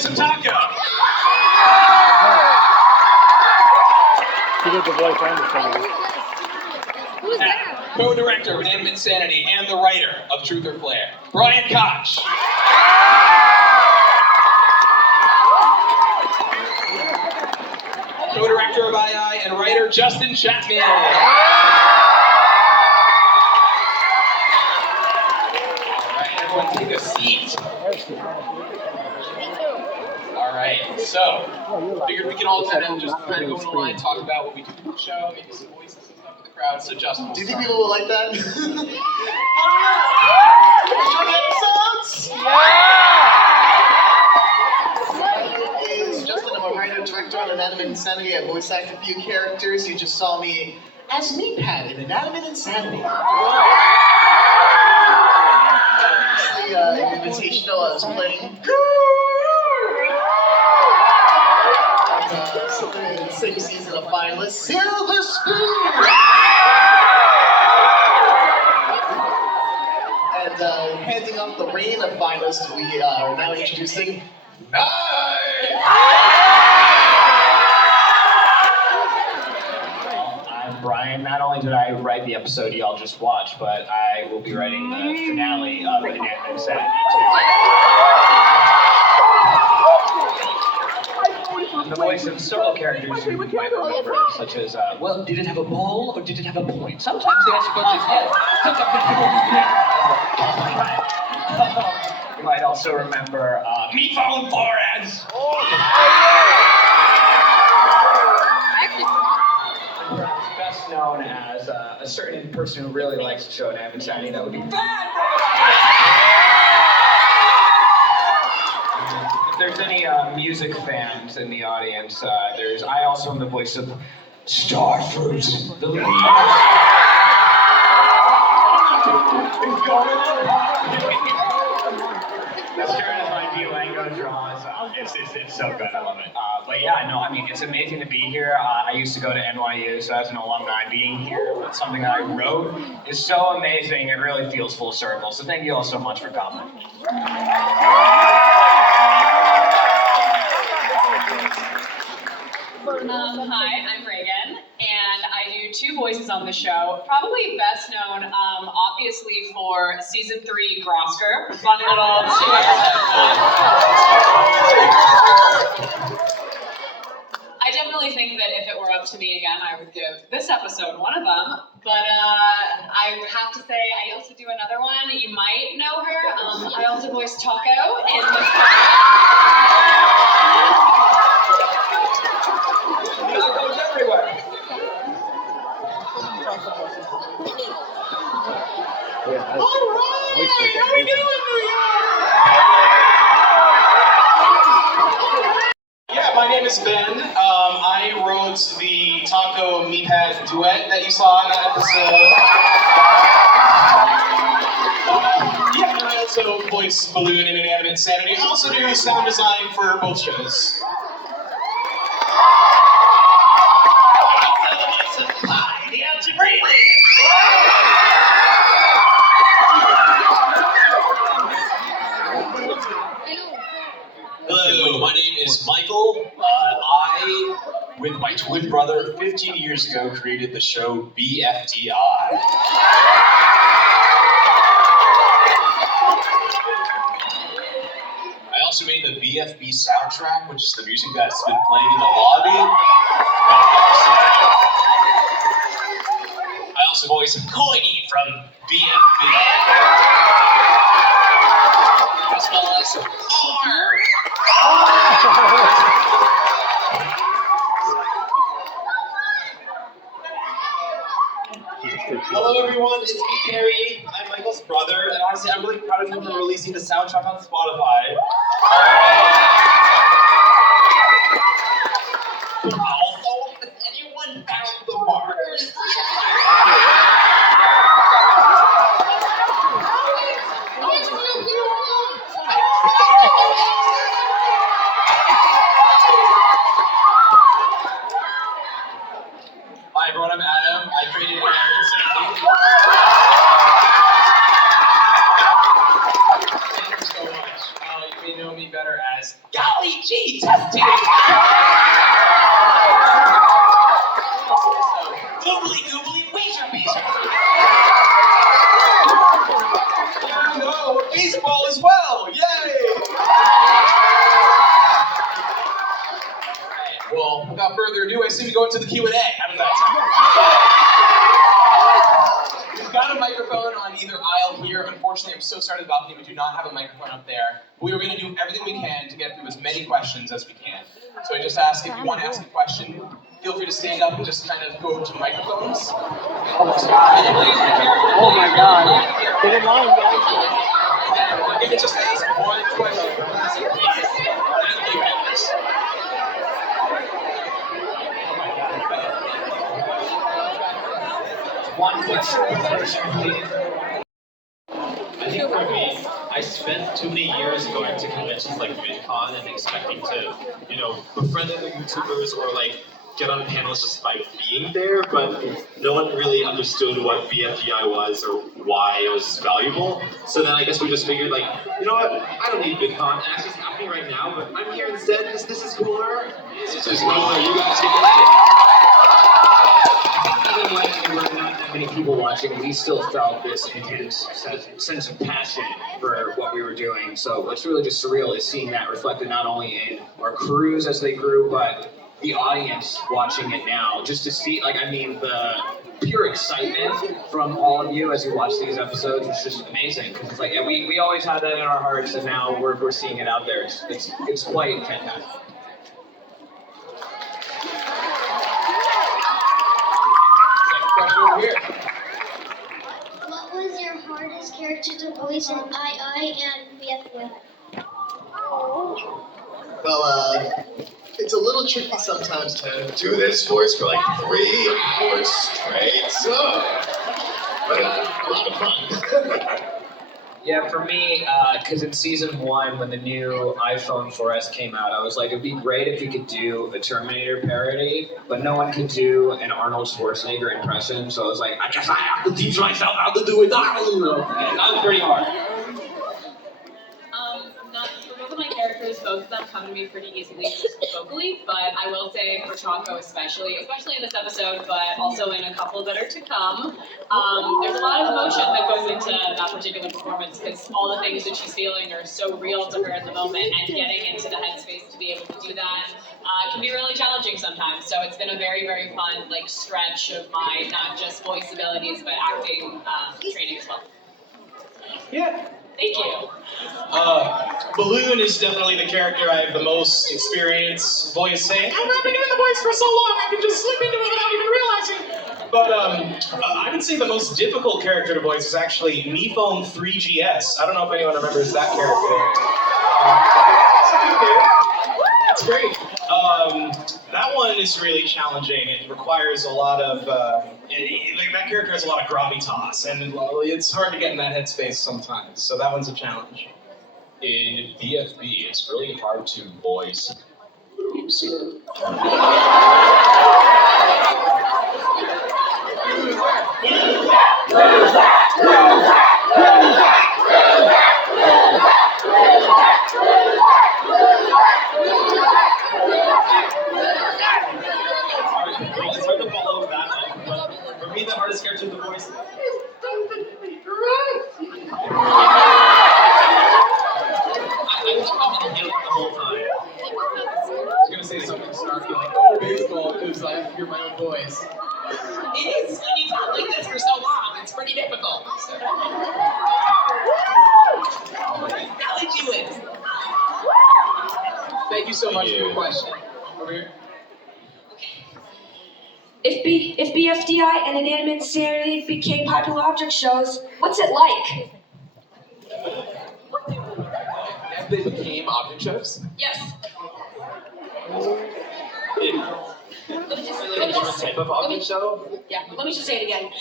voice of Taco. He did the voice and the song. Who's that? Co-director of Animate Insanity and the writer of Truth or Flair, Brian Koch. Co-director of II and writer Justin Chapman. Alright, everyone take a seat. Alright, so, figured we can all kind of just kind of go in a line, talk about what we do in the show, maybe some voices and stuff for the crowd. So Justin, do you think people will like that? Short episodes? My name is Justin. I'm a writer, director on Animate Insanity. I voice act a few characters. You just saw me as Meatpad in Animate Insanity. In Invitational, I was playing in the same season of finalists, Silver Spoon! And handing off the reign of finalists, we are now introducing I'm Brian. Not only did I write the episode y'all just watched, but I will be writing the finale of Animate Insanity too. The voice of several characters you might remember, such as, well, did it have a ball or did it have a point? Sometimes the answer goes yes, sometimes yes. You might also remember, Meatball and Flores! Perhaps best known as a certain person who really likes the show Animate Insanity, that would be If there's any music fans in the audience, I also am the voice of Starfruit, the lead. As sure as my Duolingo draws, it's so good, I love it. But yeah, no, I mean, it's amazing to be here. I used to go to NYU, so as an alumni, being here with something that I wrote is so amazing. It really feels full circle. So thank you all so much for coming. Hi, I'm Reagan, and I do two voices on the show. Probably best known, obviously, for season 3 Grosker, fun little 2 episodes. I definitely think that if it were up to me again, I would give this episode one of them. But I have to say, I also do another one. You might know her. I also voice Taco in the Tacos everywhere. How we doing? Yeah, my name is Ben. I wrote the Taco Meathead duet that you saw in that episode. Yeah, and I also voice Balloon in Animate Insanity. I also do sound design for both shows. The algebra. Hello, my name is Michael. I, with my twin brother, 15 years ago, created the show BFDI. I also made the BFB soundtrack, which is the music that's been playing in the lobby. I also voice Coiny from BFB. As well as Car. Hello everyone, it's me, Carrie. I'm Michael's brother, and honestly, I'm really proud of him for releasing the soundtrack on Spotify. Also, has anyone found the markers? Hi everyone, I'm Adam. I created Animate Insanity. Thank you so much. You may know me better as testing. Googly googly, weezer beezer. No, baseball as well. Yay! Well, without further ado, I say we go into the Q&A. How does that sound? We've got a microphone on either aisle here. Unfortunately, I'm so sorry about that we do not have a microphone up there. We are going to do everything we can to get through as many questions as we can. So I just ask, if you want to ask a question, feel free to stand up and just kind of go to microphones. Oh my god. Get in line, guys. If it just ask one question, please. Thank you. One question per person, please. I think for me, I spent too many years going to conventions like VidCon and expecting to, befriend other YouTubers or like get on panels just by being there, but no one really understood what BFDI was or why it was valuable. So then I guess we just figured like, you know what, I don't need VidCon, and it's happening right now, but I'm here instead because this is cooler. It's just cooler, you guys get it. Even like there were not that many people watching, we still felt this intense sense of passion for what we were doing. So what's really just surreal is seeing that reflected not only in our crews as they grew, but the audience watching it now. Just to see, the pure excitement from all of you as you watch these episodes was just amazing. Because it's like, yeah, we always had that in our hearts, and now we're seeing it out there. It's quite fantastic. Question over here. What was your hardest character to voice in II and BFDI? Well, it's a little tricky sometimes to do this voice for like 3 hours straight, so, but a lot of fun. Yeah, for me, because in season 1, when the new iPhone 4S came out, I was like, it'd be great if you could do a Terminator parody, but no one could do an Arnold Schwarzenegger impression, so I was like, I guess I have to teach myself how to do it. And that was pretty hard. For both of my characters, both of them come to me pretty easily just vocally, but I will say for Choco especially in this episode, but also in a couple that are to come, there's a lot of emotion that goes into that particular performance because all the things that she's feeling are so real to her in the moment, and getting into the headspace to be able to do that can be really challenging sometimes. So it's been a very, very fun stretch of my not just voice abilities, but acting training as well. Yeah. Thank you. Balloon is definitely the character I have the most experience voicing. I've been doing the voice for so long, I can just slip into it without even realizing. But I would say the most difficult character to voice is actually Me Phone 3GS. I don't know if anyone remembers that character. That's great. That one is really challenging. It requires a lot of, that character has a lot of gravitas, and it's hard to get in that headspace sometimes, so that one's a challenge. In BFB, it's really hard to voice loser. It's hard to follow that up, but for me, the hardest character to voice is I'm in the whole time. I was gonna say something snarky like, oh, baseball, because I hear my own voice. It is, when you talk like this for so long, it's pretty difficult. So. How did you win? Thank you so much for your question. Over here. If BFDI and Inanimate Insanity became popular object shows, what's it like? If they became object shows? Yes. Like a different type of object show? Yeah, let me just say it again.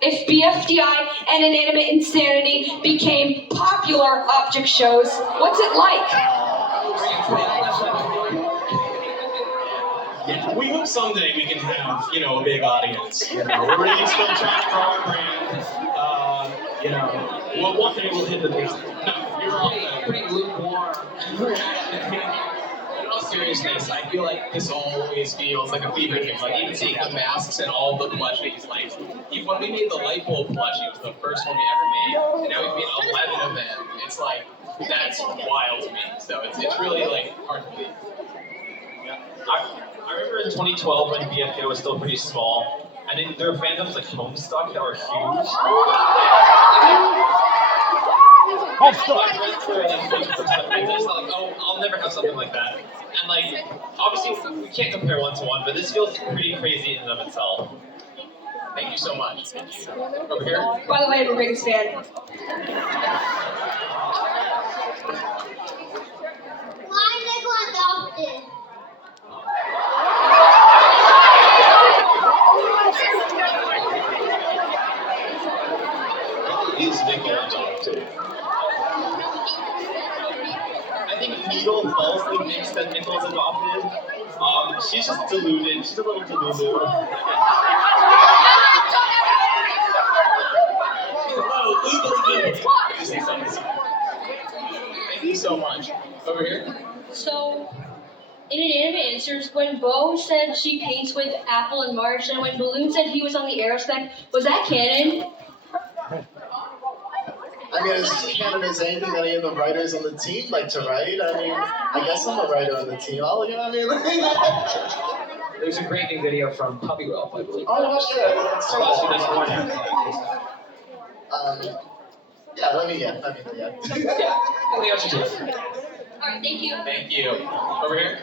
If BFDI and Inanimate Insanity became popular object shows, what's it like? Yeah, we hope someday we can have, a big audience. We're really still trying to grow our brand. One day we'll hit the big. No, you're all Pretty lukewarm. seriousness, I feel like this always feels like a fever dream. Like even seeing the masks and all the plushies. Like when we made the light bulb plushie, it was the first one we ever made, and now we've made 11 of them. It's like that's wild to me. So it's really like hard to believe. Yeah. I remember in 2012 when BFDI was still pretty small, and then there were fandoms like Homestuck that were huge. Homestuck! Oh, I'll never have something like that. And like, obviously we can't compare one to one, but this feels pretty crazy in and of itself. Thank you so much. Over here. By the way, I'm a biggest fan. Why Nickel adopted? Is Nickel adopted? I think Needle falsely thinks that Nickel's adopted. She's just deluded. She's a little delulu. Thank you so much. Over here. So, in Inanimate Answers, when Bo said she paints with Apple and March, and when Balloon said he was on the Aerospec, was that canon? I mean, as canon as anything that any of the writers on the team like to write. I mean, I guess I'm a writer on the team. You know what I mean? There's a great new video from Puppy Ralph, I believe. Oh, gosh, yeah. Yeah, let me, yeah. Yeah, the answer to it. Alright, thank you. Thank you. Over here.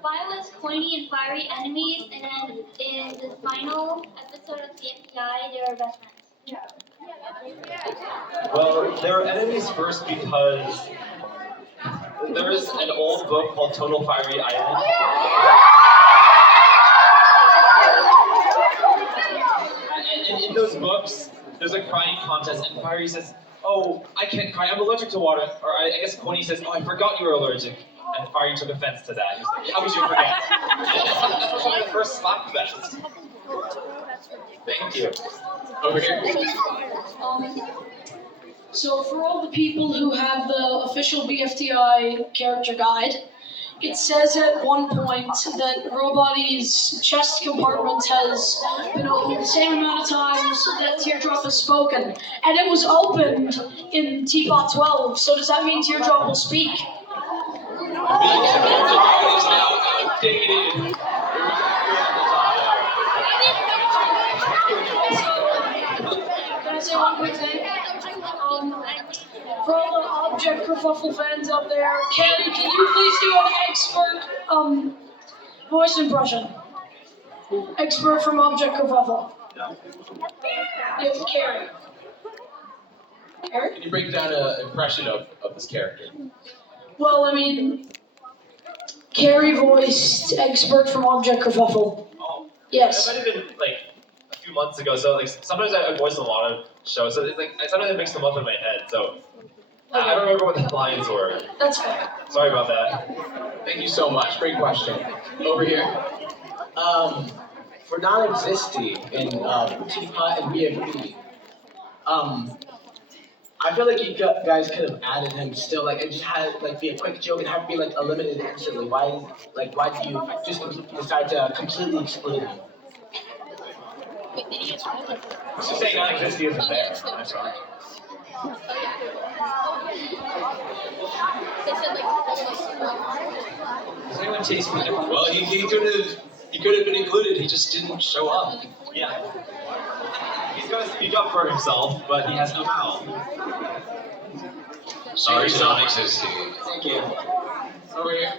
Why was Coiny and Fiery enemies, and then in the final episode of BFDI, they were best friends? Well, they were enemies first because there is an old book called Total Fiery Island. And in those books, there's a crying contest, and Fiery says, "Oh, I can't cry, I'm allergic to water." Or I guess Coney says, "Oh, I forgot you were allergic." And Fiery took offense to that. He was like, "How could you forget?" That was one of the first slap fest. Thank you. Over here. So for all the people who have the official BFDI character guide, it says at one point that Roboty's chest compartment has been opened the same amount of times that Teardrop has spoken. And it was opened in Teapot 12, so does that mean Teardrop will speak? Is now outdated. Can I say one quick thing? For all the object kerfuffle fans out there, can you please do an expert voice impression? Expert from object kerfuffle. It's Carrie. Carrie? Can you break down an impression of this character? Well, I mean, Carrie voiced expert from object kerfuffle. Oh. Yes. That might have been like a few months ago. So like sometimes I voice a lot of shows, so it's like sometimes I mix them up in my head. So I don't remember what the lines were. That's fair. Sorry about that. Thank you so much. Great question. Over here. For non-existing in Teapot and BFD, I feel like you guys could have added him still, like, and just had like be a quick joke and have it be like eliminated instantly. Why do you just decide to completely exclude him? Let's just say non-existing isn't there. That's all. Does anyone taste me? Well, he could have been included. He just didn't show up. Yeah. He's gonna speak up for himself, but he has no mouth. Sorry, he's non-existing. Thank you. Over here.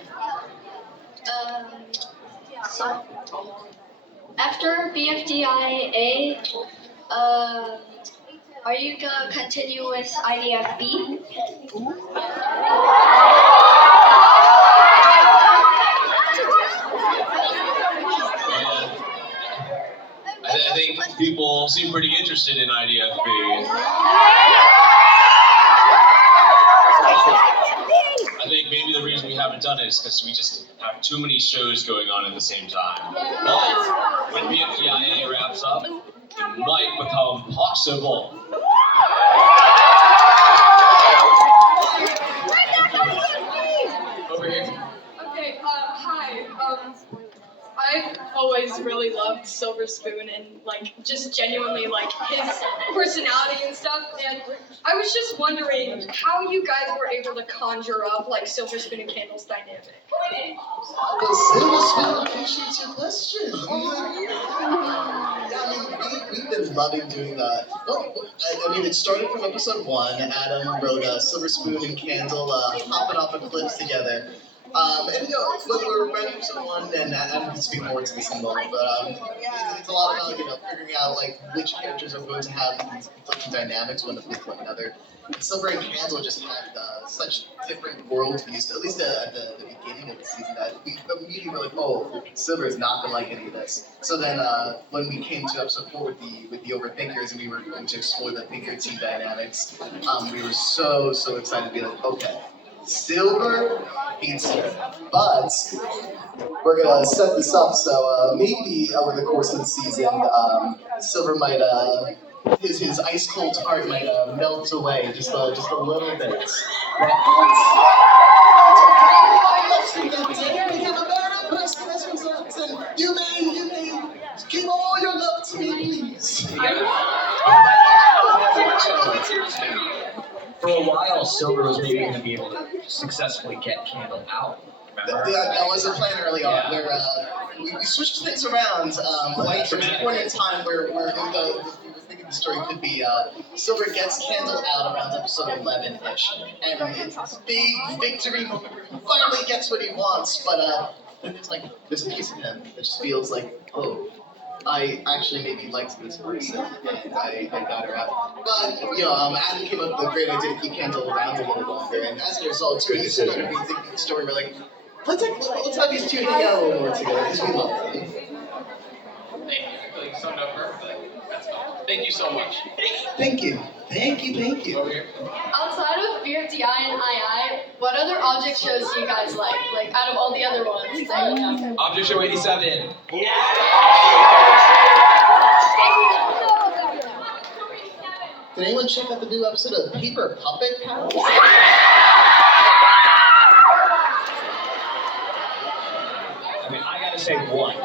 So after BFDIA, are you gonna continue with IDFB? I think people seem pretty interested in IDFB. I think maybe the reason we haven't done it is because we just have too many shows going on at the same time. But when BFDIA wraps up, it might become possible. Over here. really loved Silver Spoon and like just genuinely like his personality and stuff. And I was just wondering how you guys were able to conjure up like Silver Spoon and Candle's dynamic. The Silver Spoon appreciates your question. Yeah, I mean, we've been loving doing that. Well, I mean, it started from episode 1. Adam wrote Silver Spoon and Candle hopping off a cliff together. And you know, when we were writing episode 1, and Adam can speak more to this in a moment, but it's a lot about figuring out like which characters are going to have these conflicting dynamics with one another. And Silver and Candle just had such different worldviews, at least at the beginning of the season, that we immediately were like, oh, Silver is not going to like any of this. So then when we came to episode 4 with the Overthinkers and we were going to explore the Thinker team dynamics, we were so excited to be like, okay, Silver beats her. But we're going to set this up so maybe over the course of the season, Silver might... his ice cold heart might melt away just a little bit. That's okay. You may give all your love to me, please. For a while, Silver was maybe going to be able to successfully get Candle out. Remember? That was a plan early on. Where we switched things around. Like there was a point in time where we were thinking the story could be Silver gets Candle out around episode 11-ish, and it's this big victory moment where he finally gets what he wants. But then there's like this piece of him that just feels like, oh, I actually maybe liked this person, and I got her out. But, Adam came up with a great idea to keep Candle around a little longer, and as a result, too, we started rethinking the story. We're like, let's have these two hang out a little more together, because we love them. Thank you. I feel like you summed up perfectly. That's all. Thank you so much. Thank you. Over here. Outside of BFDI and II, what other object shows do you guys like? Like, out of all the other ones? Object Show 87. Did anyone check out the new episode of Paper Puppet Pals? I mean, I gotta say one.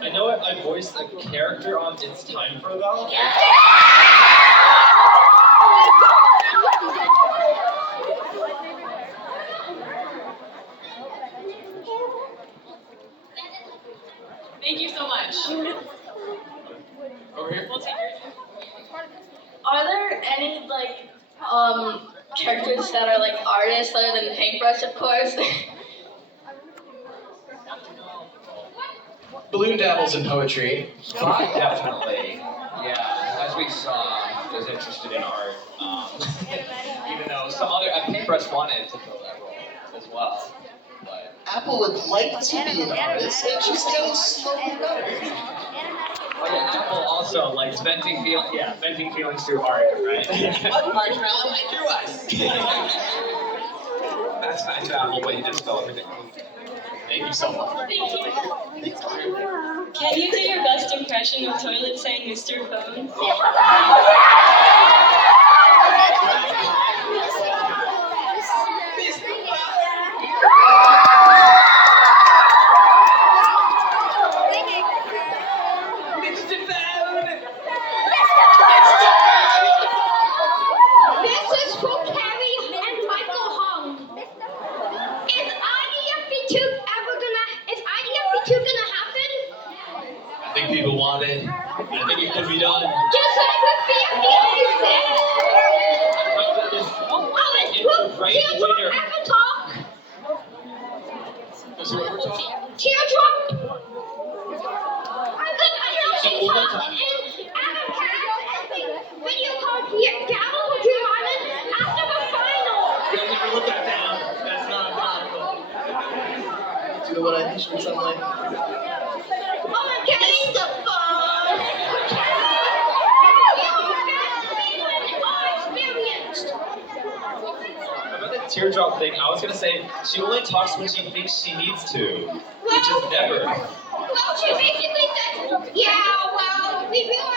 I know I voiced a character on It's Time for Though. Thank you so much. Over here. We'll take your Are there any, characters that are, artists other than Paintbrush, of course? Balloon dabbles in poetry. Definitely. Yeah, as we saw, was interested in art. Even though some other Paintbrush wanted to fill that role as well. But Apple would like to be an artist, and she's getting slowly better. oh yeah, Apple also likes venting feelings through art, right? Marshmallow, I drew us. That's nice, Apple, but you just stole everything. Thank you so much. Can you do your best impression of Toilet saying Mr. Phone? This is for Carrie and Michael Hung. Is IDFB2 gonna happen? I think people want it. I think it could be done. Just like the BFDI said. Oh, Teardrop Avatar. Teardrop. Video called Gavel will do after the final. Don't even look that down. That's not Do you know what I think should be something like? Oh, getting the fun. About the teardrop thing, I was gonna say she only talks when she thinks she needs to, which is never. Well, she basically said, yeah, well, we really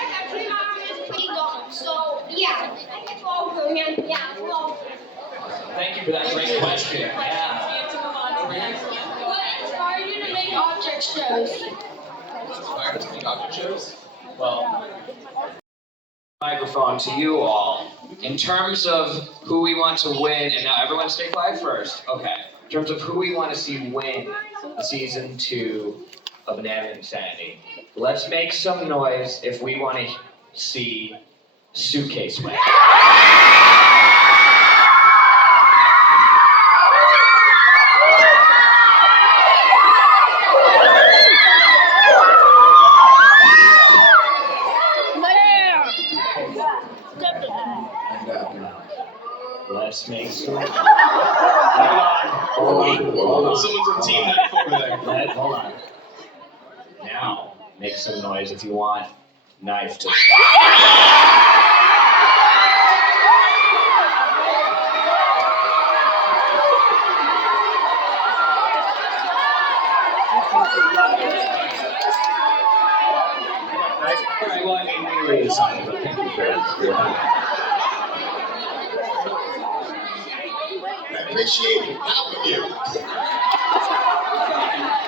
again? Yeah, well, Thank you for that great question. Yeah. What inspired you to make object shows? Inspired to make object shows? Well, microphone to you all. In terms of who we want to win, and now everyone stay quiet first. Okay. In terms of who we want to see win season 2 of Banana Insanity, let's make some noise if we want to see Suitcase win. Let's make some. Hold on. Someone's on team knife over there. Hold on. Now, make some noise if you want knife to. Alright, well, I mean, we read the sign, but thank you for your help. I appreciate half of you.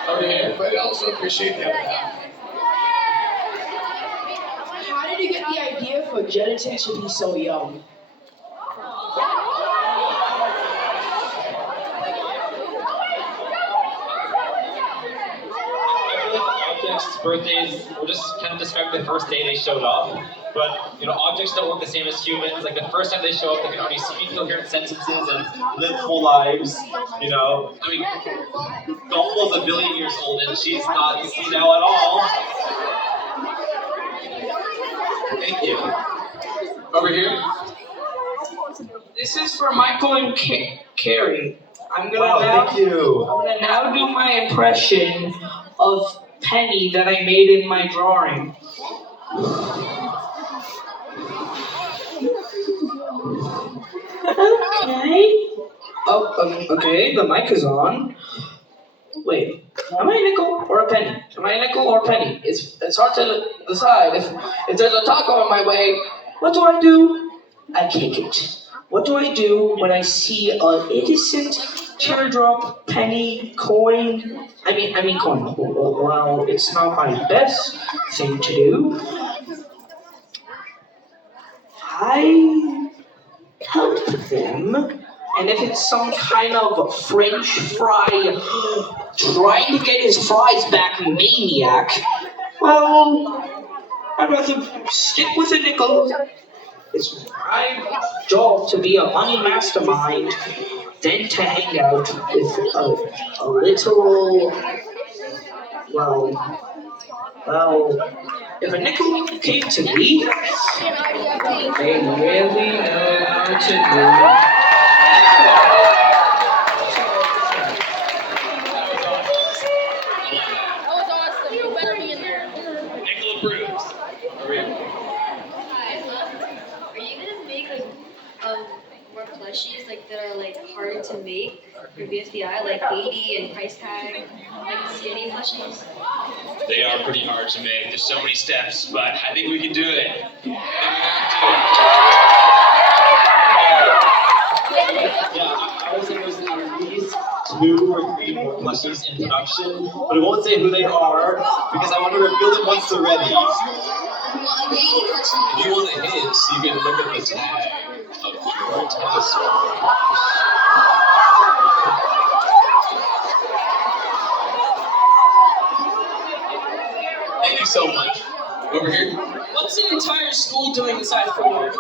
Over here, but I also appreciate the other half. How did you get the idea for gelatin to be so young? Objects' birthdays will just kind of describe the first day they showed up. But, you know, objects don't work the same as humans. Like, the first time they show up, they can already speak coherent sentences and live full lives, you know? I mean, Gumball's 1 billion years old, and she's not senile at all. Thank you. Over here? This is for Michael and Carrie. I'm gonna Wow, now, thank you. I'm gonna now do my impression of Penny that I made in my drawing. Okay. Oh, okay, the mic is on. Wait, am I a nickel or a penny? Am I a nickel or a penny? It's hard to decide. If there's a taco in my way, what do? I kick it. What do I do when I see an innocent teardrop penny coin? I mean coin. Well, it's not my best thing to do. I help them, and if it's some kind of French fry trying to get his fries back maniac, well, I'd rather stick with a nickel. It's my job to be a money mastermind than to hang out with a literal, well, if a nickel came to me, they really know how to do. Nickel approves. Are you gonna make more plushies that are harder to make for BFDI, like 80 and price tag, like skinny plushies? They are pretty hard to make. There's so many steps, but I think we can do it. I think we have Yeah, I would say there's at least 2 or 3 more plushies in production, but I won't say who they are because I want to reveal them once they're ready. If you want a hint, you can look at the tag of your telescope. Thank you so much. Over here? What's the entire school doing besides homework?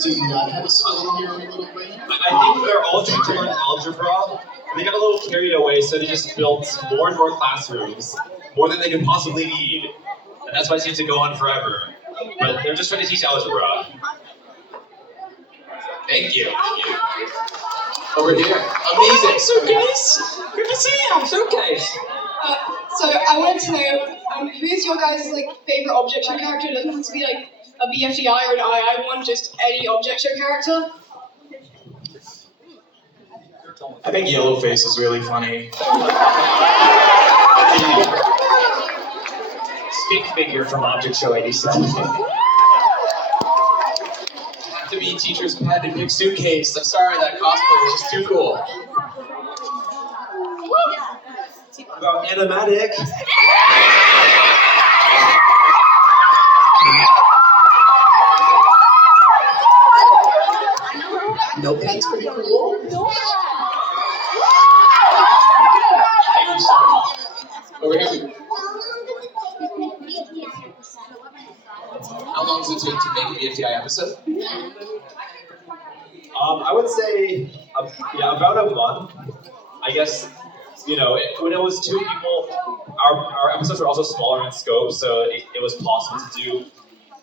Do you not have a school here, little way? I think they're all trying to learn algebra. They got a little carried away, so they just built more and more classrooms, more than they could possibly need. And that's why it seems to go on forever. But they're just trying to teach algebra. Thank you. Over here. Amazing. Suitcase? Good to see you. Suitcase. So I wanted to know, who is your guys' favorite object show character? It doesn't have to be a BFDI or an II one, just any object show character. I think Yellowface is really funny. stick figure from Object Show 87. Have to be teacher's pet and big suitcase. I'm sorry, that cosplay was just too cool. About animatic. Notepad's pretty cool. Over here. How long does it take to make a BFDI episode? I would say, about a month. I guess, when it was 2 people, our episodes were also smaller in scope, so it was possible to do.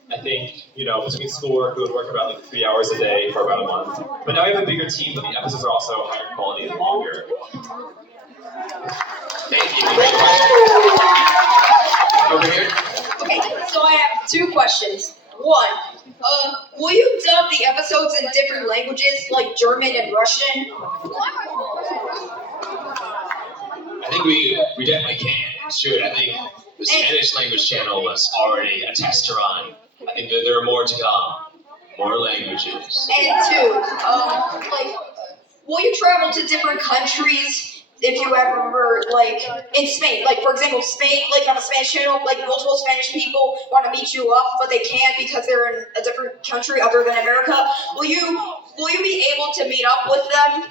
I think, between schoolwork, we would work about like 3 hours a day for about a month. But now we have a bigger team, but the episodes are also higher quality and longer. Thank you. Great question. Over here. Okay, so I have 2 questions. One, will you dub the episodes in different languages, like German and Russian? I think we definitely can. Should. I think the Spanish language channel was already a test run. I think that there are more to come. More languages. And 2, will you travel to different countries if you ever were, in Spain? Like, for example, Spain, on a Spanish channel, multiple Spanish people want to meet you up, but they can't because they're in a different country other than America. Will you be able to meet up with them?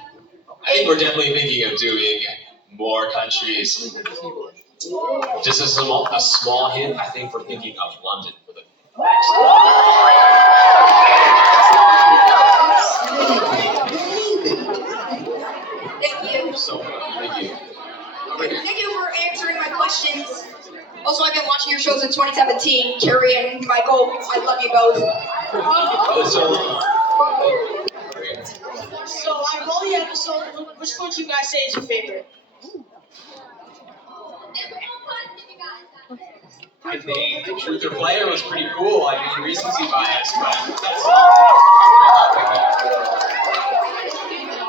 I think we're definitely thinking of doing more countries. Just a small hint, I think we're thinking of London for the next. Thank you. So, thank you. Thank you for answering my questions. Also, I've been watching your shows in 2017. Carrie and Michael, I love you both. So out of all the episodes, which one do you guys say is your favorite? I think Truth or Player was pretty cool. I mean, recency bias, but that's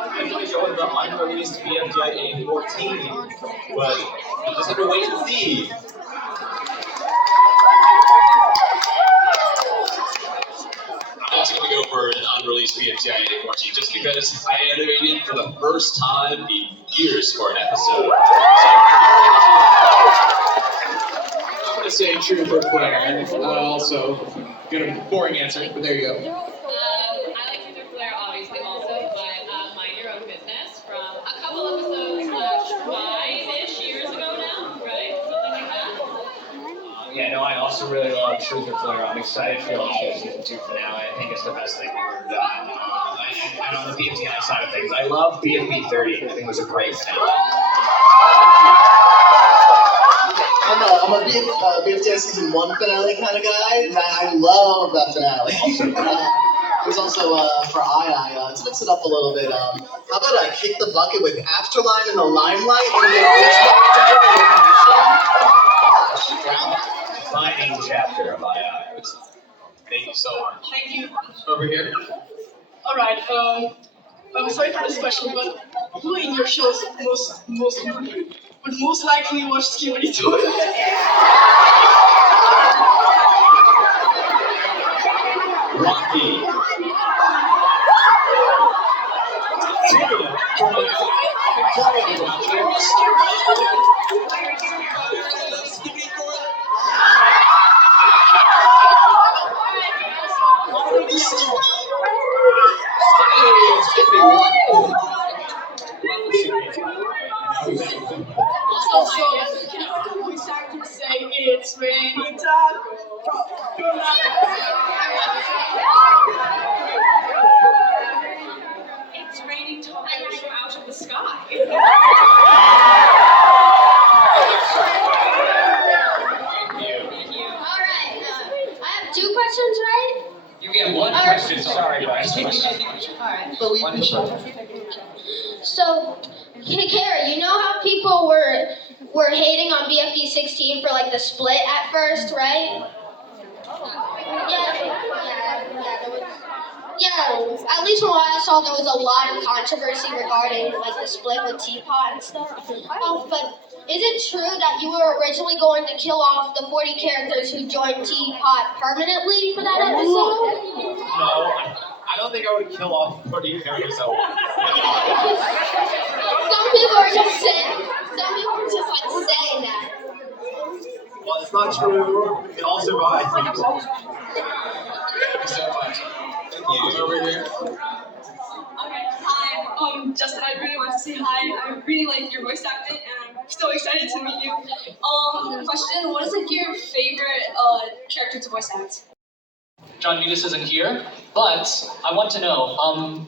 I enjoyed the unreleased BFDI 14, but you just have to wait and see. I'm also going to go for an unreleased BFDI 14 just because I animated for the first time in years for an episode. I'm going to say Truth or Player. Also, gonna boring answer, but there you go. I like Truth or Player, obviously, also, but Mind Your Own Business from a couple episodes, 5-ish years ago now, right? Something like that. Yeah, no, I also really love Truth or Player. I'm excited for the season 2 finale. I think it's the best thing we've ever done. And on the BFDI side of things, I love BFB 30. I think it was a great finale. I'm a BFDI season 1 finale kind of guy. I love that finale. There's also for II, to mix it up a little bit. How about I kick the bucket with Afterline in the limelight and the original Defining chapter of II. Thank you so much. Thank you. Over here. Alright, I'm sorry for this question, but who in your shows would most likely watch Skibidi Toilet? Rocky. Also, we start to say it's raining time. It's raining tacos from out of the sky. Alright, I have 2 questions, right? You get one question. Sorry, guys. Alright. One question. So, Kara, you know how people were hating on BFD 16 for the split at first, right? Yeah, there was. Yeah, at least from what I saw, there was a lot of controversy regarding like the split with Teapot and stuff. But is it true that you were originally going to kill off the 40 characters who joined Teapot permanently for that episode? No, I don't think I would kill off 40 characters at once. Some people are just saying. Some people are just like saying that. Well, it's not true. We all survived. Thank you so much. Thank you. Over here. Okay, hi. Justin, I really want to say hi. I really like your voice acting, and I'm so excited to meet you. Question: what is like your favorite character to voice act? John Vitas isn't here, but I want to know,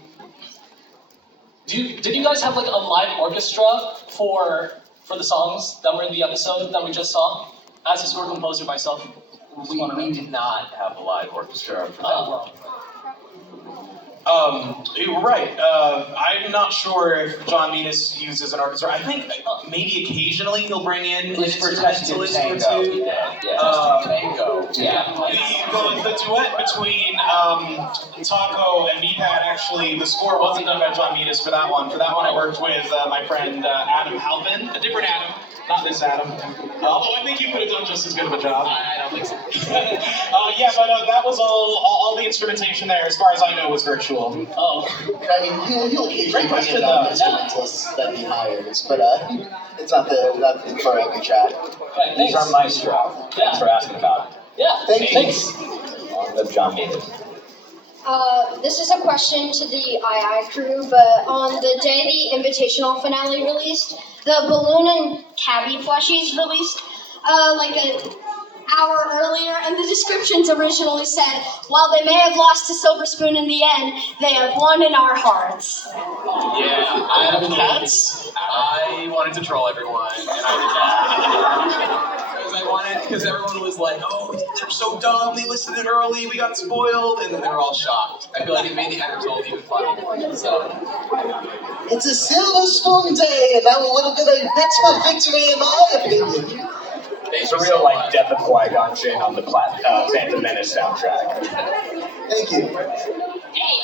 did you guys have like a live orchestra for the songs that were in the episode that we just saw? As a score composer myself, We did not have a live orchestra for that one. You were right. I'm not sure if John Metis uses an orchestra. I think maybe occasionally he'll bring in an instrumentalist or two. The duet between Taco and Meepat, actually, the score wasn't done by John Metis for that one. For that one, I worked with my friend Adam Halpin, a different Adam. Not this Adam. Although I think you could have done just as good of a job. I don't think so. That was all the instrumentation there, as far as I know, was virtual. Oh. I mean, he'll occasionally bring in instrumentalists that he hires, but it's not for every track. These are Maestro. Thanks for asking about it. Yeah. Thanks. Of John Metis. This is a question to the II crew, but on the day the Invitational finale released, the balloon and cabbie plushies released like an hour earlier, and the descriptions originally said, while they may have lost to Silver Spoon in the end, they have won in our hearts. Yeah, Adam Katz. I wanted to troll everyone, and I did that. Because everyone was like, oh, they're so dumb, they listened in early, we got spoiled, and then they were all shocked. I feel like it made the end result even funnier. So. It's a Silver Spoon day, and that would have been a better victory in my opinion. It's a real like Death of Qui-Gon Jinn on the Phantom Menace soundtrack. Thank you. Hey,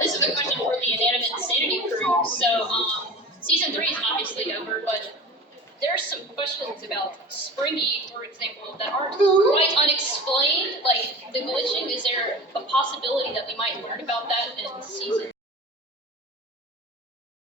this is a question for the Inanimate Insanity crew. So, season 3 is obviously over, but there's some questions about Springy, for example, that aren't quite unexplained. Like the glitching, is there a possibility that we might learn about that in season